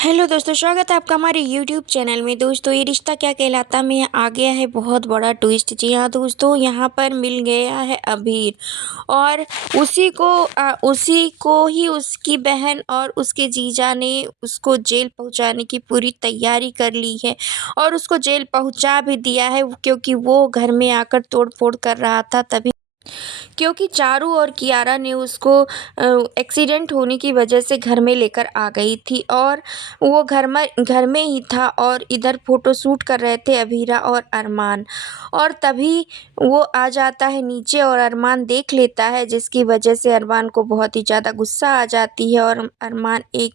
Hello दोस्तों, स्वागत है आपका हमारे यूट्यूब चैनल में। दोस्तों, ये रिश्ता क्या कहलाता में आ गया है बहुत बड़ा ट्विस्ट। जी हाँ दोस्तों, यहाँ पर मिल गया है अबीर और उसी को ही उसकी बहन और उसके जीजा ने उसको जेल पहुँचाने की पूरी तैयारी कर ली है और उसको जेल पहुँचा भी दिया है, क्योंकि वो घर में आकर तोड़ फोड़ कर रहा था। तभी क्योंकि चारू और कियारा ने उसको एक्सीडेंट होने की वजह से घर में लेकर आ गई थी और वो घर में ही था और इधर फ़ोटोशूट कर रहे थे अभीरा और अरमान। और तभी वो आ जाता है नीचे और अरमान देख लेता है, जिसकी वजह से अरमान को बहुत ही ज़्यादा गुस्सा आ जाती है और अरमान एक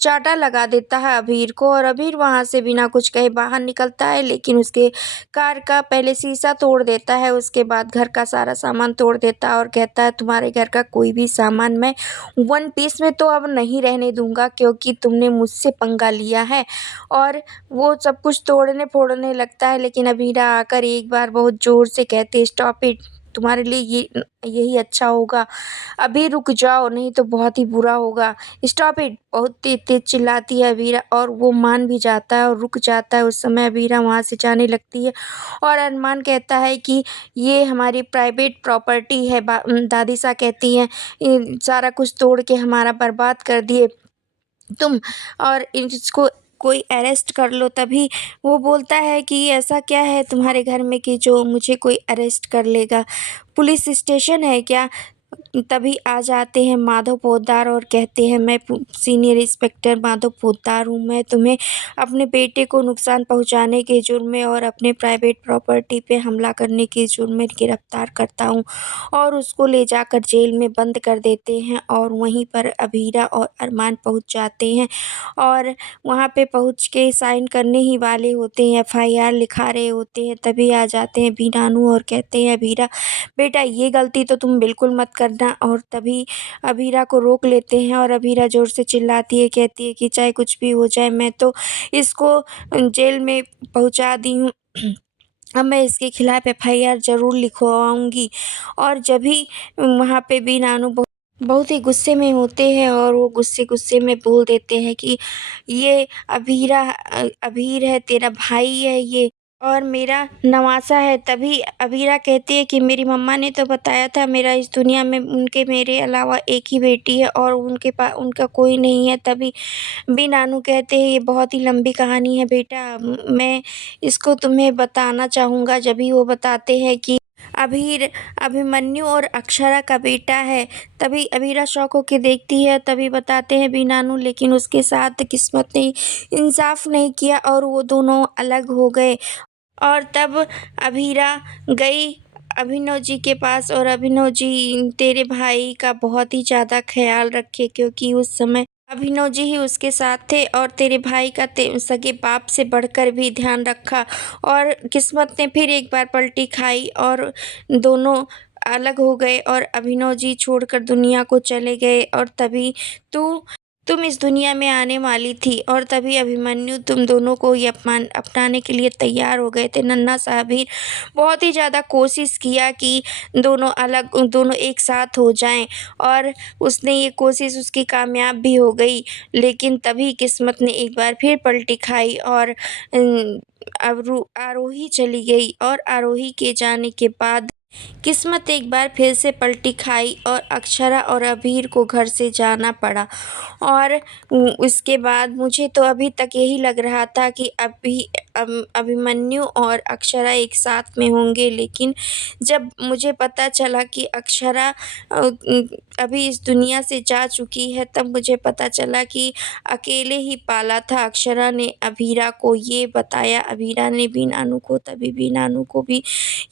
चाँटा लगा देता है अबीर को और अबीर वहाँ से बिना कुछ कहे बाहर निकलता है, लेकिन उसके कार का पहले शीशा तोड़ देता है, उसके बाद घर का सारा सामान तोड़ देता है और कहता है तुम्हारे घर का कोई भी सामान मैं वन पीस में तो अब नहीं रहने दूंगा, क्योंकि तुमने मुझसे पंगा लिया है। और वो सब कुछ तोड़ने फोड़ने लगता है, लेकिन अबीरा आकर एक बार बहुत ज़ोर से कहते स्टॉप इट, तुम्हारे लिए यही अच्छा होगा, अभी रुक जाओ नहीं तो बहुत ही बुरा होगा, स्टॉप इट। बहुत तेज तेज चिल्लाती है अबीरा और वो मान भी जाता है और रुक जाता है। उस समय अबीरा वहाँ से जाने लगती है और अरमान कहता है कि ये हमारी प्राइवेट प्रॉपर्टी है। दादी सा कहती हैं, सारा कुछ तोड़ के हमारा बर्बाद कर दिए तुम, और इसको कोई अरेस्ट कर लो। तभी वो बोलता है कि ऐसा क्या है तुम्हारे घर में कि जो मुझे कोई अरेस्ट कर लेगा, पुलिस स्टेशन है क्या? तभी आ जाते हैं माधव पोद्दार और कहते हैं मैं सीनियर इंस्पेक्टर माधव पोद्दार हूँ, मैं तुम्हें अपने बेटे को नुकसान पहुँचाने के जुर्म में और अपने प्राइवेट प्रॉपर्टी पे हमला करने के जुर्म में गिरफ्तार करता हूँ और उसको ले जाकर जेल में बंद कर देते हैं। और वहीं पर अबीरा और अरमान पहुँच जाते हैं और वहाँ पे पहुँच के साइन करने ही वाले होते हैं, एफआईआर लिखा रहे होते हैं। तभी आ जाते हैं बीनानू और कहते हैं अबीरा बेटा ये गलती तो तुम बिल्कुल मत करना। और तभी अबीरा को रोक लेते हैं और अबीरा ज़ोर से चिल्लाती है, कहती है कि चाहे कुछ भी हो जाए मैं तो इसको जेल में पहुँचा दी हूँ, अब मैं इसके खिलाफ़ एफआईआर ज़रूर लिखवाऊँगी। और जब भी वहाँ पे बीनानू बहुत ही गुस्से में होते हैं और वो गुस्से-गुस्से में बोल देते हैं कि ये अबीर है, तेरा भाई है ये और मेरा नवासा है। तभी अबीरा कहती है कि मेरी मम्मा ने तो बताया था मेरा इस दुनिया में उनके मेरे अलावा एक ही बेटी है और उनका कोई नहीं है। तभी बीनानू कहते हैं ये बहुत ही लंबी कहानी है बेटा, मैं इसको तुम्हें बताना चाहूँगा। जब भी वो बताते हैं कि अभीर अभिमन्यु और अक्षरा का बेटा है। तभी अबीरा शौक होके देखती है। तभी बताते हैं बीनानू, लेकिन उसके साथ किस्मत ने इंसाफ नहीं किया और वो दोनों अलग हो गए। और तब अबीरा गई अभिनव जी के पास और अभिनव जी तेरे भाई का बहुत ही ज़्यादा ख्याल रखे, क्योंकि उस समय अभिनव जी ही उसके साथ थे और तेरे भाई का सगे बाप से बढ़कर भी ध्यान रखा। और किस्मत ने फिर एक बार पलटी खाई और दोनों अलग हो गए और अभिनव जी छोड़कर दुनिया को चले गए। और तभी तू तुम इस दुनिया में आने वाली थी और तभी अभिमन्यु तुम दोनों को ही अपनाने के लिए तैयार हो गए थे। नन्हा सा अबीर बहुत ही ज़्यादा कोशिश किया कि दोनों एक साथ हो जाएं और उसने ये कोशिश उसकी कामयाब भी हो गई। लेकिन तभी किस्मत ने एक बार फिर पलटी खाई और आरोही चली गई और आरोही के जाने के बाद किस्मत एक बार फिर से पलटी खाई और अक्षरा और अबीर को घर से जाना पड़ा। और उसके बाद मुझे तो अभी तक यही लग रहा था कि अभिमन्यु और अक्षरा एक साथ में होंगे, लेकिन जब मुझे पता चला कि अक्षरा अभी इस दुनिया से जा चुकी है, तब मुझे पता चला कि अकेले ही पाला था। अक्षरा ने अबीरा को ये बताया, अबीरा ने बीनानू को, तभी बीनानू को भी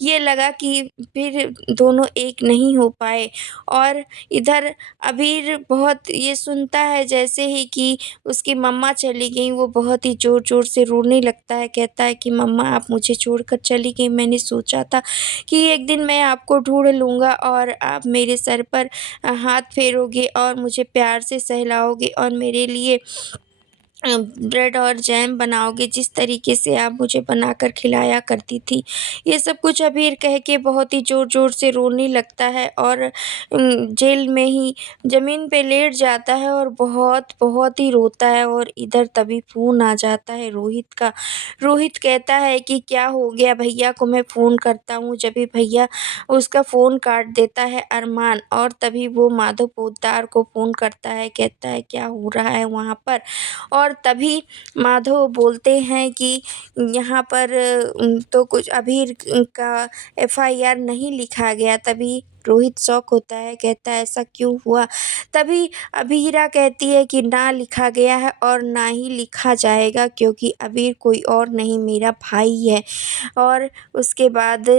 ये लगा कि फिर दोनों एक नहीं हो पाए। और इधर अबीर बहुत ये सुनता है जैसे ही कि उसकी मम्मा चली गई, वो बहुत ही ज़ोर-ज़ोर से रोने लगता है। कहता है कि मम्मा आप मुझे छोड़कर चली गई, मैंने सोचा था कि एक दिन मैं आपको ढूँढ लूँगा और आप मेरे सर पर हाथ फेरोगे और मुझे प्यार से सहलाओगे और मेरे लिए ब्रेड और जैम बनाओगे जिस तरीके से आप मुझे बनाकर खिलाया करती थी। ये सब कुछ अबीर कह के बहुत ही ज़ोर-ज़ोर से रोने लगता है और जेल में ही ज़मीन पे लेट जाता है और बहुत ही रोता है और इधर तभी फ़ोन आ जाता है रोहित का। रोहित कहता है कि क्या हो गया, भैया को मैं फ़ोन करता हूँ। जब भी भैया उसका फ़ोन काट देता है अरमान और तभी वो माधव पोद्दार को फ़ोन करता है, कहता है क्या हो रहा है वहाँ पर। और तभी माधव बोलते हैं कि यहाँ पर तो कुछ अबीर का एफआईआर नहीं लिखा गया। तभी रोहित शॉक होता है, कहता है ऐसा क्यों हुआ? तभी अबीरा कहती है कि ना लिखा गया है और ना ही लिखा जाएगा, क्योंकि अबीर कोई और नहीं मेरा भाई है। और उसके बाद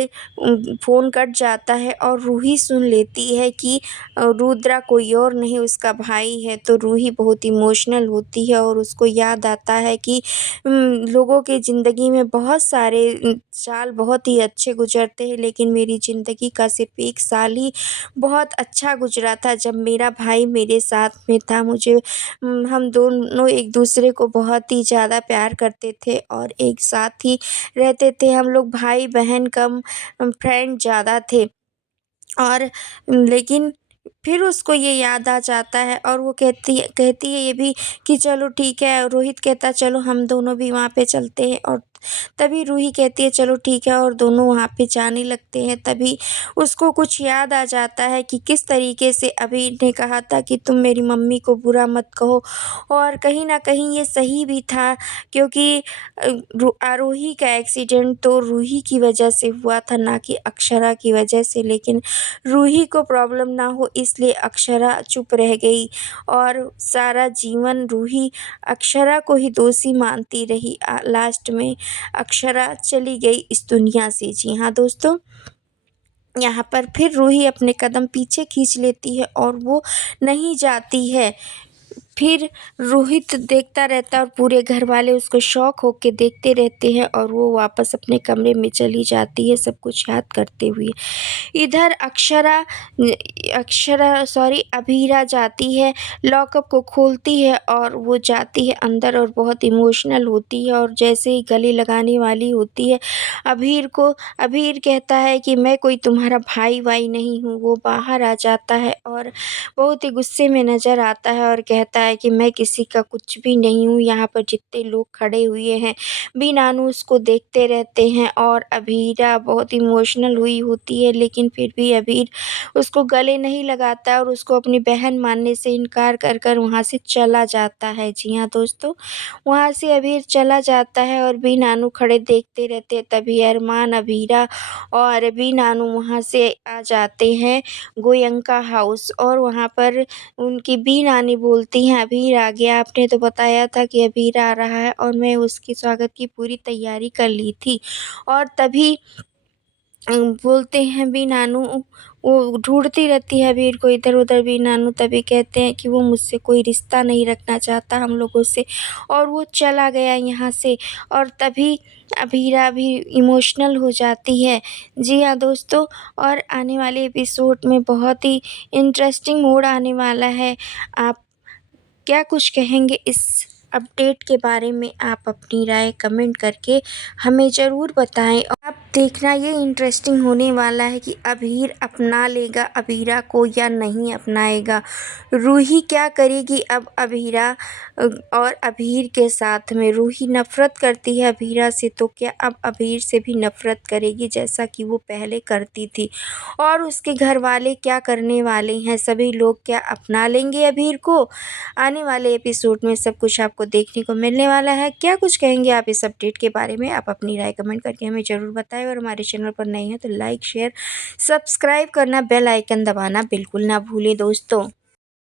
फ़ोन कट जाता है और रूही सुन लेती है कि रुद्रा कोई और नहीं उसका भाई है। तो रूही बहुत इमोशनल होती है और उसको याद आता है कि लोगों की ज़िंदगी में बहुत सारे साल बहुत ही अच्छे गुज़रते हैं, लेकिन मेरी ज़िंदगी का सिर्फ़ 1 साल ही बहुत अच्छा गुज़रा था जब मेरा भाई मेरे साथ में था। हम दोनों एक-दूसरे को बहुत ही ज़्यादा प्यार करते थे और एक साथ ही रहते थे। हम लोग भाई-बहन कम फ्रेंड ज़्यादा थे। और लेकिन फिर उसको ये याद आ जाता है और वो कहती है ये भी कि चलो ठीक है। रोहित कहता है चलो हम दोनों भी वहाँ पे चलते हैं और तभी रूही कहती है चलो ठीक है और दोनों वहाँ पे जाने लगते हैं। तभी उसको कुछ याद आ जाता है कि किस तरीके से अबीर ने कहा था कि तुम मेरी मम्मी को बुरा मत कहो, और कहीं न कहीं ये सही भी था, क्योंकि आरोही का एक्सीडेंट तो रूही की वजह से हुआ था, ना कि अक्षरा की वजह से। लेकिन रूही को प्रॉब्लम ना हो इसलिए अक्षरा चुप रह गई और सारा जीवन रूही अक्षरा को ही दोषी मानती रही। लास्ट में अक्षरा चली गई इस दुनिया से। जी हाँ दोस्तों, यहाँ पर फिर रूही अपने कदम पीछे खींच लेती है और वो नहीं जाती है। फिर रोहित देखता रहता है और पूरे घर वाले उसको शॉक होके देखते रहते हैं और वो वापस अपने कमरे में चली जाती है सब कुछ याद करते हुए। इधर अभीरा जाती है, लॉकअप को खोलती है और वो जाती है अंदर और बहुत इमोशनल होती है और जैसे ही गले लगाने वाली होती है अभीर कहता है कि मैं कोई तुम्हारा भाई-वाई नहीं हूँ। वो बाहर आ जाता है और बहुत ही गुस्से में नज़र आता है और कहता है कि मैं किसी का कुछ भी नहीं हूँ। यहाँ पर जितने लोग खड़े हुए हैं भी-नानू उसको देखते रहते हैं और अभीरा बहुत इमोशनल हुई होती है, लेकिन फिर भी अभीर उसको गले नहीं लगाता और उसको अपनी बहन मानने से इनकार कर वहाँ से चला जाता है। जी हाँ दोस्तों, वहाँ से अभीर चला जाता है और भी-नानू खड़े देखते रहते हैं। तभी अरमान, अभीरा और भी-नानू वहाँ से आ जाते हैं गोयंका हाउस और वहाँ पर उनकी भी-नानी बोलती हैं अभीर आ गया, आपने तो बताया था कि अभीर आ रहा है और मैं उसके स्वागत की पूरी तैयारी कर ली थी। और तभी बोलते हैं भी-नानू, वो ढूँढती रहती है अबीर को इधर-उधर भी-नानू, तभी कहते हैं कि वो मुझसे कोई रिश्ता नहीं रखना चाहता हम लोगों से और वो चला गया यहाँ से। और तभी अबीरा भी इमोशनल हो जाती है। जी हाँ दोस्तों, और आने वाले एपिसोड में बहुत ही इंटरेस्टिंग मोड़ आने वाला है। आप क्या कुछ कहेंगे इस अपडेट के बारे में? आप अपनी राय कमेंट करके हमें ज़रूर बताएँ। और आप देखना ये इंटरेस्टिंग होने वाला है कि अभीर अपना लेगा अबीरा को या नहीं अपनाएगा। रूही क्या करेगी अब अबीरा और अभीर के साथ में? रूही नफ़रत करती है अबीरा से, तो क्या अब अभीर से भी नफ़रत करेगी जैसा कि वो पहले करती थी? और उसके घर वाले क्या करने वाले हैं? सभी लोग क्या अपना लेंगे अभीर को? आने वाले एपिसोड में सब कुछ आपको देखने को मिलने वाला है। क्या कुछ कहेंगे आप इस अपडेट के बारे में? आप अपनी राय कमेंट करके हमें ज़रूर बताएं और हमारे चैनल पर नए हैं तो लाइक, शेयर, सब्सक्राइब करना, बेल आइकन दबाना बिल्कुल ना भूलें दोस्तों।